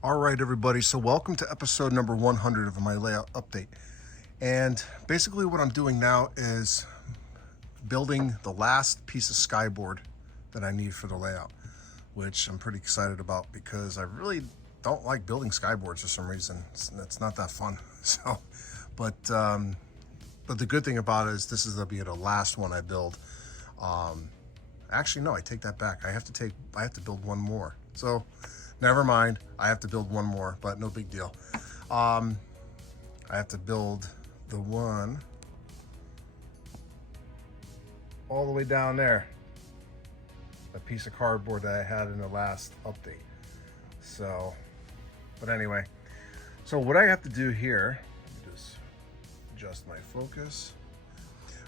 All right, everybody. So welcome to episode number 100 of my layout update. And basically what I'm doing now is building the last piece of skyboard that I need for the layout, which I'm pretty excited about because I really don't like building skyboards for some reason. It's not that fun. So, but the good thing about it is this is gonna be the last one I build. Actually, no, I take that back. I have to build one more. So never mind, I have to build one more, but no big deal. I have to build the one all the way down there. A piece of cardboard that I had in the last update. So, but anyway, so what I have to do here, let me just adjust my focus.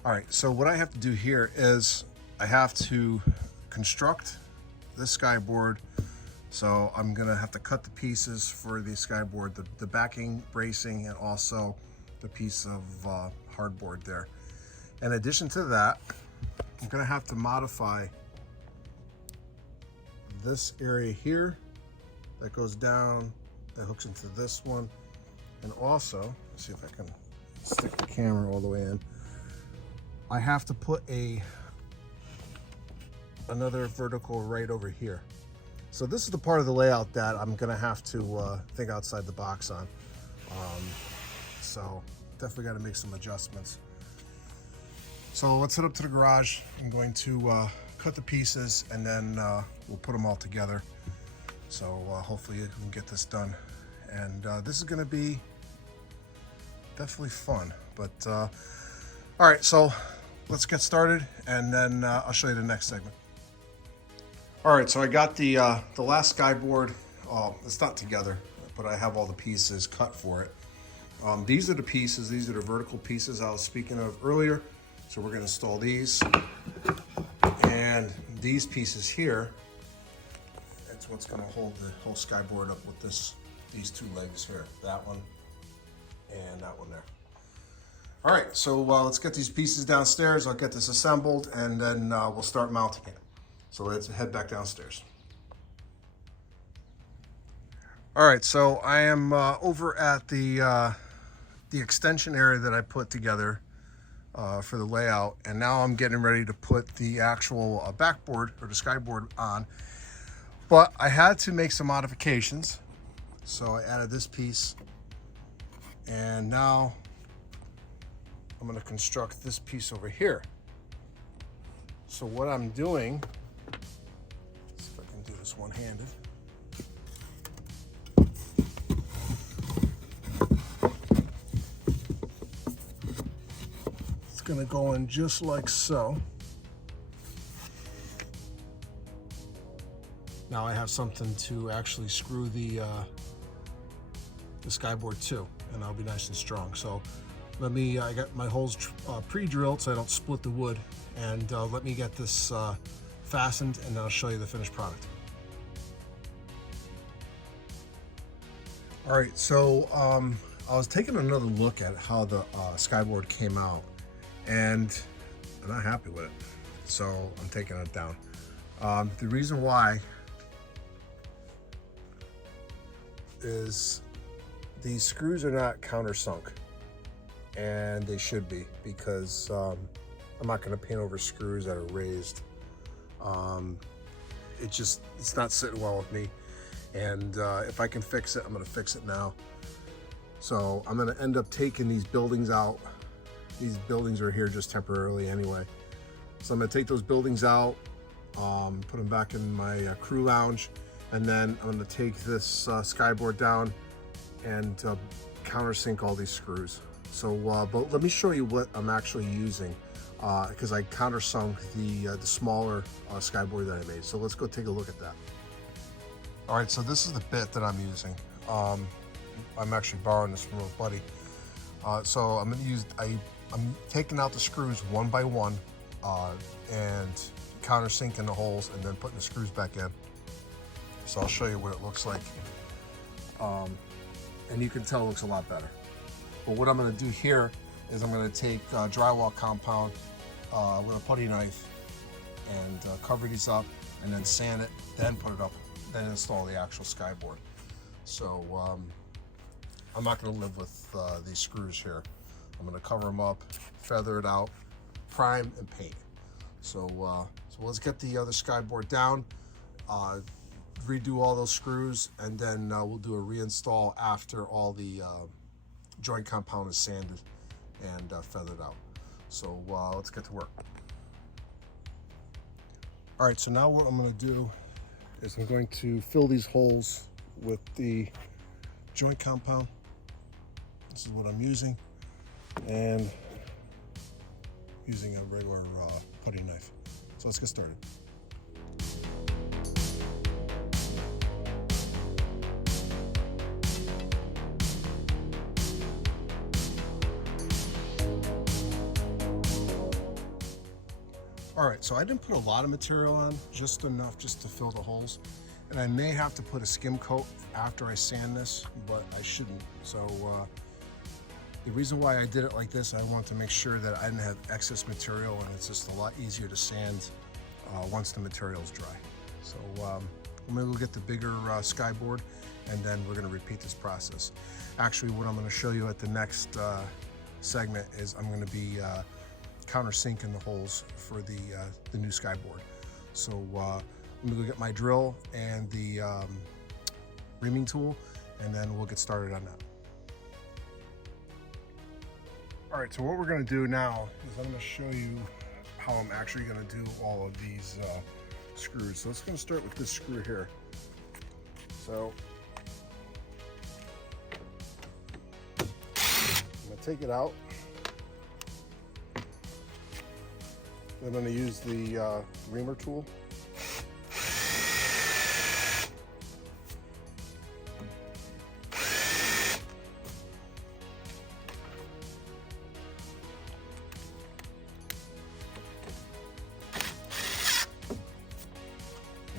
All right, so what I have to do here is I have to construct this skyboard. So I'm gonna have to cut the pieces for the skyboard, the backing, bracing, and also the piece of hardboard there. In addition to that, I'm gonna have to modify this area here that goes down, that hooks into this one. And also, let's see if I can stick the camera all the way in. I have to put another vertical right over here. So this is the part of the layout that I'm gonna have to think outside the box on. So definitely gotta make some adjustments. So let's head up to the garage. I'm going to cut the pieces and then we'll put them all together. So hopefully we can get this done. And this is gonna be definitely fun. But all right, so let's get started and then I'll show you the next segment. All right, so I got the last skyboard. It's not together, but I have all the pieces cut for it. These are the pieces. These are the vertical pieces I was speaking of earlier. So we're going to install these, and these pieces here. That's what's going to hold the whole skyboard up with these two legs here. That one and that one there. All right, so let's get these pieces downstairs. I'll get this assembled, and then we'll start mounting it. So let's head back downstairs. All right, so I am over at the extension area that I put together for the layout, and now I'm getting ready to put the actual backboard or the skyboard on. But I had to make some modifications, so I added this piece, and now I'm going to construct this piece over here. So what I'm doing, do this one-handed. It's gonna go in just like so. Now I have something to actually screw the skyboard to, and that'll be nice and strong. So I got my holes pre-drilled so I don't split the wood, and let me get this fastened, and then I'll show you the finished product. All right, so I was taking another look at how the skyboard came out, and I'm not happy with it. So I'm taking it down. The reason why is these screws are not countersunk, and they should be, because I'm not going to paint over screws that are raised. It's not sitting well with me. And if I can fix it, I'm gonna fix it now. So I'm gonna end up taking these buildings out. These buildings are here just temporarily anyway. So I'm gonna take those buildings out, put them back in my crew lounge, and then I'm gonna take this skyboard down and countersink all these screws. So, but let me show you what I'm actually using, because I countersunk the smaller skyboard that I made. So let's go take a look at that. All right, so this is the bit that I'm using. I'm actually borrowing this from a buddy. So I'm taking out the screws one by one and countersinking the holes and then putting the screws back in. So I'll show you what it looks like. And you can tell it looks a lot better. But what I'm gonna do here is I'm gonna take drywall compound with a putty knife and cover these up and then sand it, then put it up, then install the actual skyboard. So I'm not going to live with these screws here. I'm going to cover them up, feather it out, prime, and paint. So let's get the other skyboard down, redo all those screws, and then we'll do a reinstall after all the joint compound is sanded and feathered out. So let's get to work. All right, so now what I'm going to do is I'm going to fill these holes with the joint compound. This is what I'm using, and using a regular putty knife. So let's get started. All right, so I didn't put a lot of material on, just enough just to fill the holes. And I may have to put a skim coat after I sand this, but I shouldn't. So the reason why I did it like this, I want to make sure that I didn't have excess material, and it's just a lot easier to sand once the material is dry. So I'm gonna go get the bigger skyboard, and then we're gonna repeat this process. Actually, what I'm gonna show you at the next segment is I'm gonna be countersinking the holes for the new skyboard. So I'm gonna go get my drill and the reaming tool, and then we'll get started on that. All right, so what we're gonna do now is I'm gonna show you how I'm actually gonna do all of these screws. So let's gonna start with this screw here. So I'm gonna take it out. I'm going to use the reamer tool.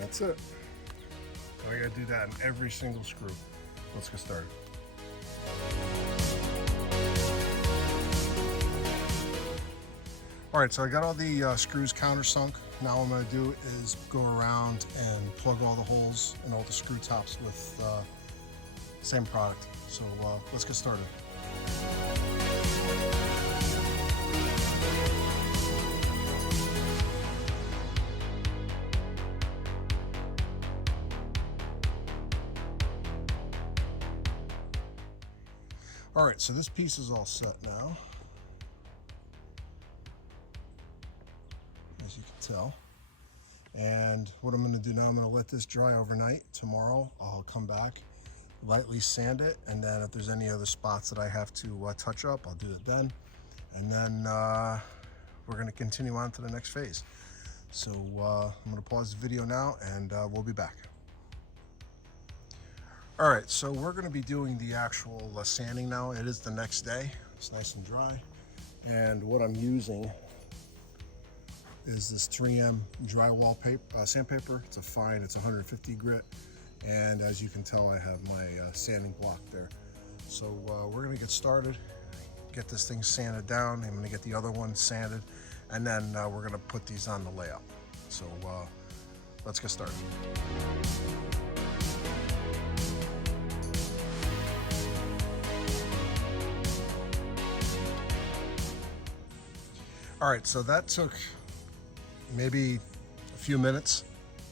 That's it. I got to do that in every single screw. Let's get started. All right, so I got all the screws countersunk. Now what I'm gonna do is go around and plug all the holes and all the screw tops with same product. So let's get started. All right, so this piece is all set now, as you can tell. And what I'm going to do now, I'm going to let this dry overnight. Tomorrow I'll come back, lightly sand it, and then if there's any other spots that I have to touch up, I'll do it then. And then we're going to continue on to the next phase. So I'm going to pause the video now, and we'll be back. All right, so we're going to be doing the actual sanding now. It is the next day. It's nice and dry. And what I'm using is this 3M drywall paper, sandpaper. It's a fine, it's 150 grit. And as you can tell, I have my sanding block there. So we're gonna get started, get this thing sanded down. I'm gonna get the other one sanded, and then we're gonna put these on the layout. So let's get started. All right, so that took maybe a few minutes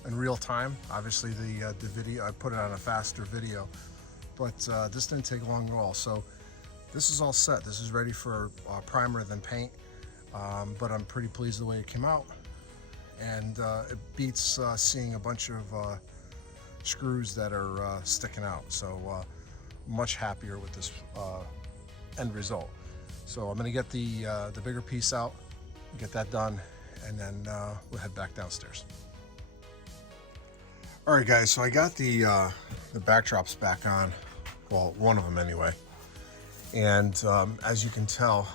in real time. Obviously the video, I put it on a faster video, but this didn't take long at all. So this is all set. This is ready for primer then paint, but I'm pretty pleased the way it came out. And it beats seeing a bunch of screws that are sticking out. So much happier with this end result. So I'm gonna get the bigger piece out, get that done, and then we'll head back downstairs. All right, guys, so I got the backdrops back on, well, one of them anyway. And as you can tell,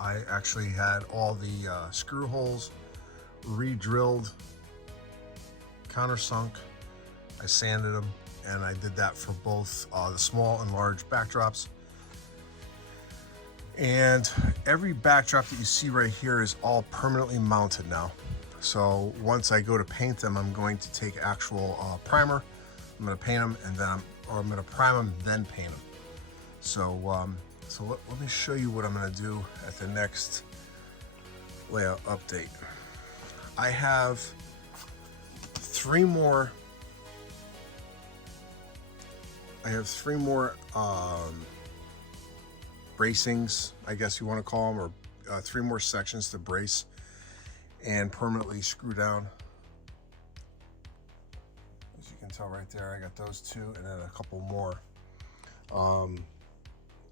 I actually had all the screw holes re-drilled, countersunk. I sanded them, and I did that for both the small and large backdrops. And every backdrop that you see right here is all permanently mounted now. So once I go to paint them, I'm going to take actual primer, I'm going to paint them, and then I'm going to prime them, then paint them. So, let me show you what I'm going to do at the next layout update. I have three more bracings, I guess you want to call them, or 3 more sections to brace and permanently screw down. As you can tell right there, I got those 2 and then a couple more.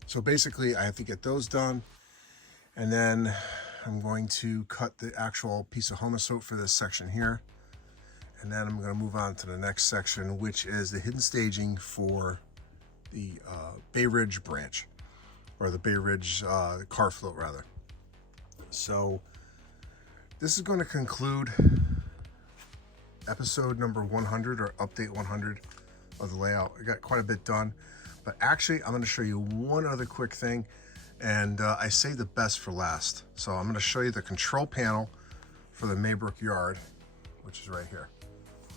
So basically I have to get those done, and then I'm going to cut the actual piece of Homosote for this section here, and then I'm going to move on to the next section, which is the hidden staging for the Bay Ridge branch, or the Bay Ridge car float rather. So this is going to conclude episode number 100, or update 100 of the layout. I got quite a bit done, but actually I'm going to show you one other quick thing, and I saved the best for last. So I'm going to show you the control panel for the Maybrook Yard, which is right here.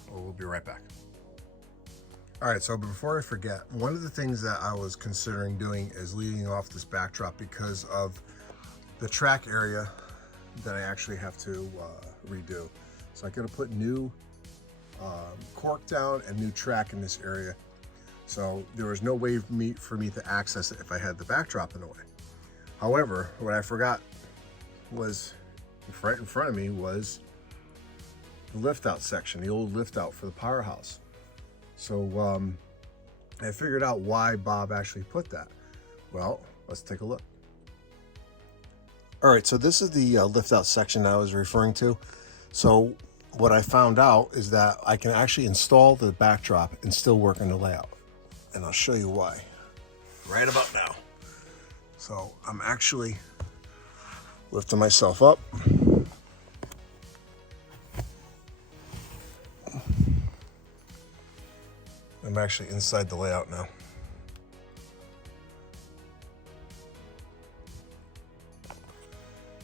We'll be right back. All right, so before I forget, one of the things that I was considering doing is leading off this backdrop because of the track area that I actually have to redo. So I'm gonna put new cork down and new track in this area. So there was no way for me to access it if I had the backdrop in the way. However, what I forgot was, right in front of me was the lift out section, the old lift out for the powerhouse. So I figured out why Bob actually put that. Well, let's take a look. All right, so this is the lift out section I was referring to. So what I found out is that I can actually install the backdrop and still work on the layout. And I'll show you why right about now. So I'm actually lifting myself up. I'm actually inside the layout now.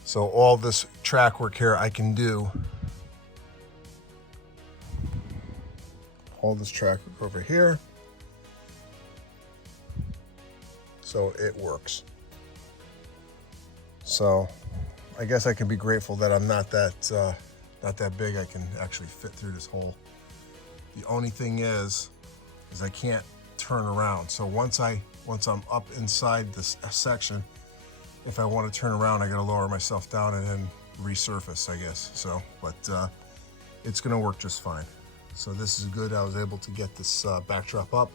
So all this track work here I can do. All this track work over here. So it works. So I guess I can be grateful that I'm not that big. I can actually fit through this hole. The only thing is I can't turn around. So once I'm up inside this section, if I want to turn around, I got to lower myself down and then resurface, I guess. So, but it's going to work just fine. So this is good. I was able to get this backdrop up,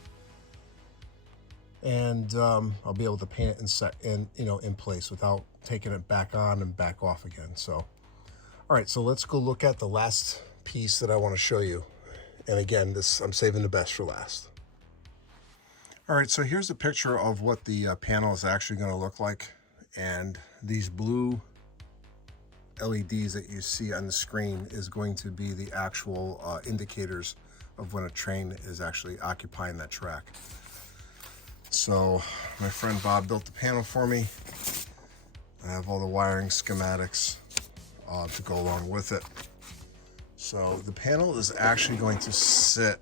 and I'll be able to paint it in place without taking it back on and back off again. So, all right. So let's go look at the last piece that I want to show you. And again, I'm saving the best for last. All right, so here's a picture of what the panel is actually going to look like. And these blue LEDs that you see on the screen is going to be the actual indicators of when a train is actually occupying that track. So my friend Bob built the panel for me. I have all the wiring schematics to go along with it. So the panel is actually going to sit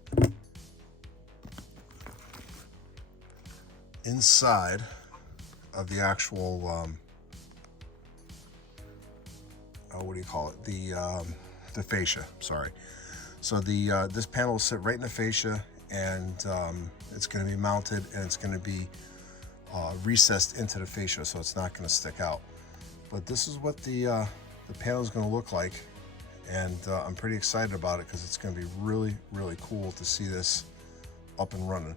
inside of the actual, what do you call it? The fascia, sorry. So this panel will sit right in the fascia, and it's going to be mounted, and it's going to be recessed into the fascia, so it's not going to stick out. But this is what the panel is going to look like. And I'm pretty excited about it because it's going to be really, really cool to see this up and running.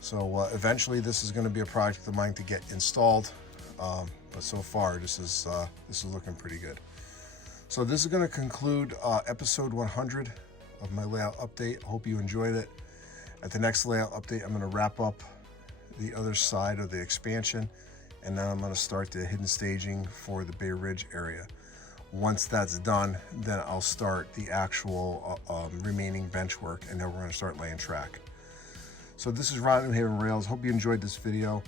So eventually this is going to be a project of mine to get installed. But so far this is looking pretty good. So this is going to conclude episode 100 of my layout update. I hope you enjoyed it. At the next layout update, I'm going to wrap up the other side of the expansion, and then I'm going to start the hidden staging for the Bay Ridge area. Once that's done, then I'll start the actual remaining bench work, and then we're going to start laying track. So this is Ron New Haven Rails. Hope you enjoyed this video.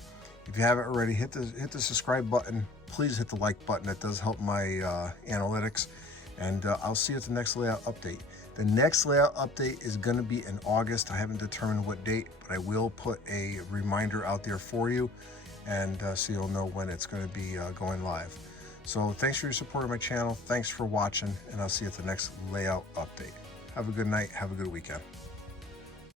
If you haven't already, hit the subscribe button. Please hit the like button. That does help my analytics. And I'll see you at the next layout update. The next layout update is going to be in August. I haven't determined what date, but I will put a reminder out there for you, and so you'll know when it's going to be going live. So thanks for your support of my channel. Thanks for watching, and I'll see you at the next layout update. Have a good night. Have a good weekend.